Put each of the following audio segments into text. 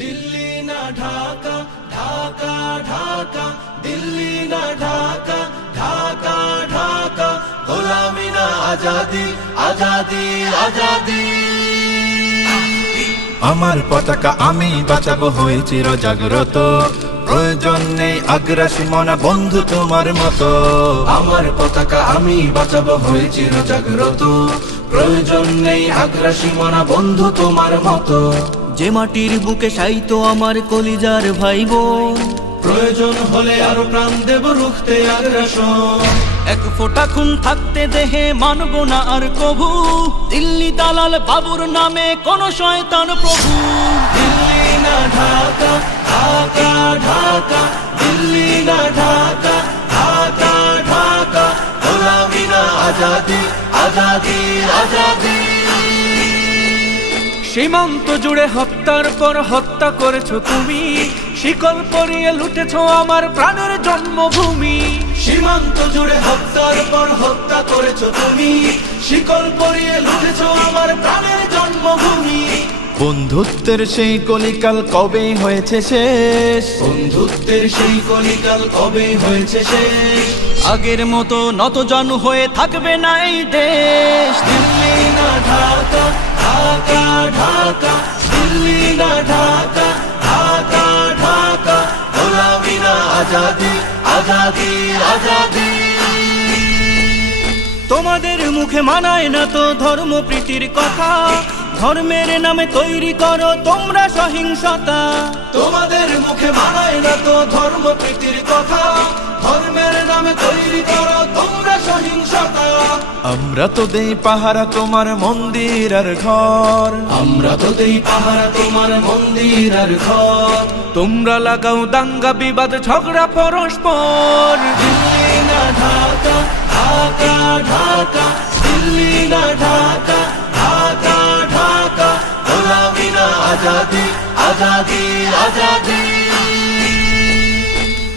দিল্লি না ঢাকা, ঢাকা ঢাকা, দিল্লি না ঢাকা, ঢাকা ঢাকা, গোলামি না আজাদি, আজাদি আজাদি। আমার পতাকা আমি বাঁচাবো হয়ে চির জাগ্রত, প্রয়োজন নেই আগ্রাসী মনা বন্ধু তোমার মতো। আমার পতাকা আমি বাঁচাবো হয়ে চির জাগ্রত, প্রয়োজন নেই আগ্রাসী মনা বন্ধু তোমার মতো। যে মাটির বুকে সাইতো আমার কলিজার ভাইবোন, প্রয়োজন হলে আরো প্রাণ দেব রুখতে আগ্রাসন। এক ফোঁটা খুন থাকতে দেহে মানব না আর কভু, দিল্লি দালাল বাবুর নামে কোন শয়তান প্রভু। দিল্লি না ঢাকা, ঢাকা ঢাকা, দিল্লি না ঢাকা, ঢাকা ঢাকা, গোলামি না আজাদি, আজাদি আজাদি। সীমান্ত জুড়ে হত্যার পর হত্যা করেছো তুমি, শিকল পরিয়ে লুটেছো আমার প্রাণের জন্মভূমি। সীমান্ত জুড়ে হত্যার পর হত্যা করেছো তুমি, শিকল পরিয়ে লুটেছো আমার প্রাণের জন্মভূমি। বন্ধুত্বের সেই কলিকাল কবে হয়েছে শেষ, বন্ধুত্বের সেই কলিকাল কবে হয়েছে শেষ। আগের মতো নতজানু হয়ে থাকবে না এই দেশ। দিল্লি না ঢাকা, ঢাকা ঢাকা, দিল্লি না ঢাকা, ঢাকা ঢাকা, গোলামি না আজাদি, আজাদি আজাদি। তোমাদের মুখে মানায় না তো ধর্মপ্রীতির কথা, ধর্মের নামে তৈরি করো তোমরা সহিংসতা। তোমাদের মুখে মানায় না তো ধর্মপ্রীতির কথা, ধর্মের নামে তৈরি করো তোমরা সহিংসতা। আমরা তো দেই পাহারা তোমার মন্দির আর ঘর, আমরা তো দেই পাহারা তোমার মন্দির আর ঘর। তোমরা লাগাও দাঙ্গা বিবাদ ঝগড়া পরস্পর। দিল্লি না ঢাকা, ঢাকা ঢাকা, দিল্লি না ঢাকা, ঢাকা ঢাকা, গোলামি না আজাদি, আজাদি আজাদি।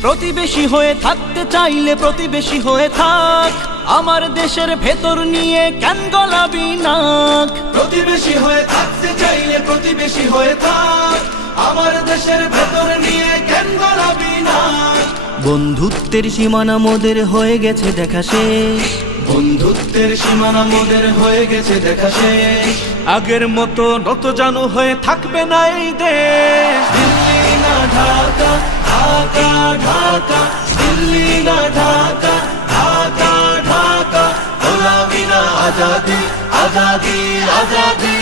প্রতিবেশী হয়ে থাকতে চাইলে প্রতিবেশী হয়ে থাক, আমার দেশের ভেতর নিয়ে কেন গলাবি নাক। প্রতিবেশী হয়ে থাকতে চাইলে প্রতিবেশী হয়ে থাক, আমার দেশের ভেতর নিয়ে কেন গলাবি না। বন্ধুত্বের সীমানা মোদের হয়ে গেছে দেখা শেষ, বন্ধুত্বের সীমানা মোদের হয়ে গেছে দেখা শেষ। আগের মতো নতজানু হয়ে থাকবে না এই দেশ। দিল্লি না ঢাকা, ঢাকা ঢাকা, দিল্লি না ঢাকা, ঢাকা ঢাকা, গোলামি না আজাদি, আজাদি আজাদি।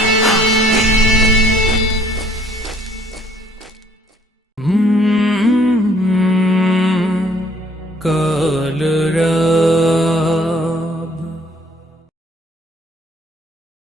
কাল